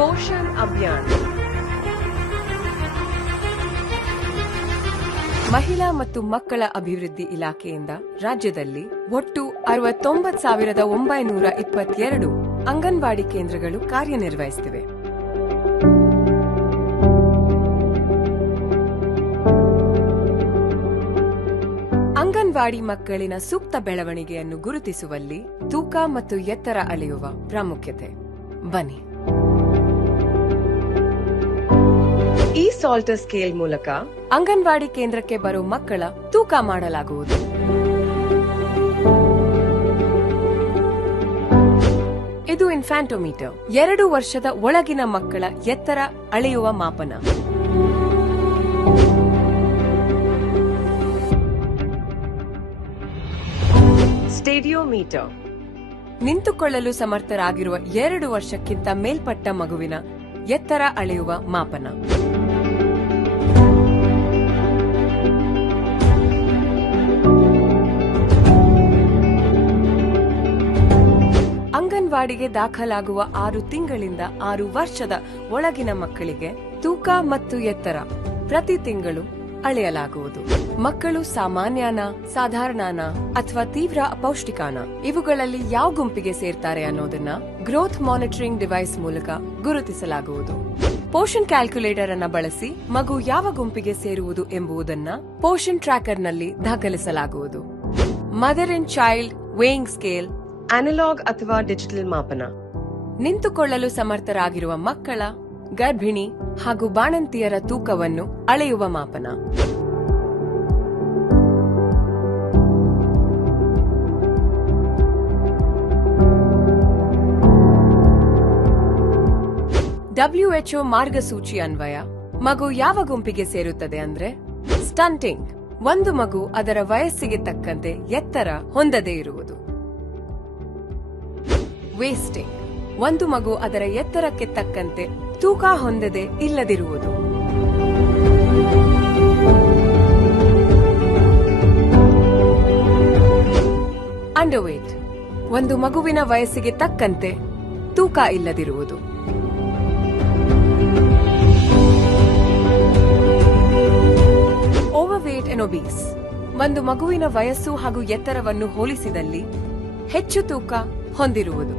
ಪೋಷಣ್ ಅಭಿಯಾನ್ ಮಹಿಳಾ ಮತ್ತು ಮಕ್ಕಳ ಅಭಿವೃದ್ಧಿ ಇಲಾಖೆಯಿಂದ ರಾಜ್ಯದಲ್ಲಿ ಒಟ್ಟು 69,922 ಅಂಗನವಾಡಿ ಕೇಂದ್ರಗಳು ಕಾರ್ಯನಿರ್ವಹಿಸುತ್ತಿವೆ. ಅಂಗನವಾಡಿ ಮಕ್ಕಳಿನ ಸೂಕ್ತ ಬೆಳವಣಿಗೆಯನ್ನು ಗುರುತಿಸುವಲ್ಲಿ ತೂಕ ಮತ್ತು ಎತ್ತರ ಅಳೆಯುವ ಪ್ರಾಮುಖ್ಯತೆ. ಬನ್ನಿ, ಈ ಸಾಲ್ಟರ್ ಸ್ಕೇಲ್ ಮೂಲಕ ಅಂಗನವಾಡಿ ಕೇಂದ್ರಕ್ಕೆ ಬರೋ ಮಕ್ಕಳ ತೂಕ ಮಾಡಲಾಗುವುದು. ಇದು ಇನ್ಫ್ಯಾಂಟೋಮೀಟರ್, 2 ವರ್ಷದ ಒಳಗಿನ ಮಕ್ಕಳ ಎತ್ತರ ಅಳೆಯುವ ಮಾಪನ. ಸ್ಟೇಡಿಯೋಮೀಟರ್, ನಿಂತುಕೊಳ್ಳಲು ಸಮರ್ಥರಾಗಿರುವ 2 ವರ್ಷಕ್ಕಿಂತ ಮೇಲ್ಪಟ್ಟ ಮಗುವಿನ ಎತ್ತರ ಅಳೆಯುವ ಮಾಪನ. ಅಂಗನವಾಡಿಗೆ ದಾಖಲಾಗುವ 6 ತಿಂಗಳಿಂದ 6 ವರ್ಷದ ಒಳಗಿನ ಮಕ್ಕಳಿಗೆ ತೂಕ ಮತ್ತು ಎತ್ತರ ಪ್ರತಿ ತಿಂಗಳು ಅಳೆಯಲಾಗುವುದು. ಮಕ್ಕಳು ಸಾಮಾನ್ಯನ, ಸಾಧಾರಣನ ಅಥವಾ ತೀವ್ರ ಅಪೌಷ್ಟಿಕಾನ ಇವುಗಳಲ್ಲಿ ಯಾವ ಗುಂಪಿಗೆ ಸೇರ್ತಾರೆ ಅನ್ನೋದನ್ನ ಗ್ರೋತ್ ಮಾನಿಟರಿಂಗ್ ಡಿವೈಸ್ ಮೂಲಕ ಗುರುತಿಸಲಾಗುವುದು. ಪೋಷಣ್ ಕ್ಯಾಲ್ಕುಲೇಟರ್ ಅನ್ನ ಬಳಸಿ ಮಗು ಯಾವ ಗುಂಪಿಗೆ ಸೇರುವುದು ಎಂಬುದನ್ನ ಪೋಷಣ್ ಟ್ರ್ಯಾಕರ್ನಲ್ಲಿ ದಾಖಲಿಸಲಾಗುವುದು. Mother and child weighing scale, analogue ಅಥವಾ ಡಿಜಿಟಲ್ ಮಾಪನ. ನಿಂತುಕೊಳ್ಳಲು ಸಮರ್ಥರಾಗಿರುವ ಮಕ್ಕಳ, ಗರ್ಭಿಣಿ ಹಾಗೂ ಬಾಣಂತಿಯರ ತೂಕವನ್ನು ಅಳೆಯುವ ಮಾಪನ. WHO ಮಾರ್ಗಸೂಚಿ ಅನ್ವಯ ಮಗು ಯಾವ ಗುಂಪಿಗೆ ಸೇರುತ್ತದೆ ಅಂದ್ರೆ ಸ್ಟಂಟಿಂಗ್, ಒಂದು ಮಗು ಅದರ ವಯಸ್ಸಿಗೆ ತಕ್ಕಂತೆ ಎತ್ತರ ಹೊಂದದೇ ಇರುವುದು. ವೇಸ್ಟಿಂಗ್, ಒಂದು ಮಗು ಅದರ ಎತ್ತರಕ್ಕೆ ತಕ್ಕಂತೆ ತೂಕ ಹೊಂದದೆ ಇಲ್ಲದಿರುವುದು. ಅಂಡರ್ವೇಟ್, ಒಂದು ಮಗುವಿನ ವಯಸ್ಸಿಗೆ ತಕ್ಕಂತೆ ತೂಕ ಇಲ್ಲದಿರುವುದು. ಓವರ್ವೇಟ್ ಅಂಡ್ ಒಬೀಸ್, ಒಂದು ಮಗುವಿನ ವಯಸ್ಸು ಹಾಗೂ ಎತ್ತರವನ್ನು ಹೋಲಿಸಿದಲ್ಲಿ ಹೆಚ್ಚು ತೂಕ ಹೊಂದಿರುವುದು.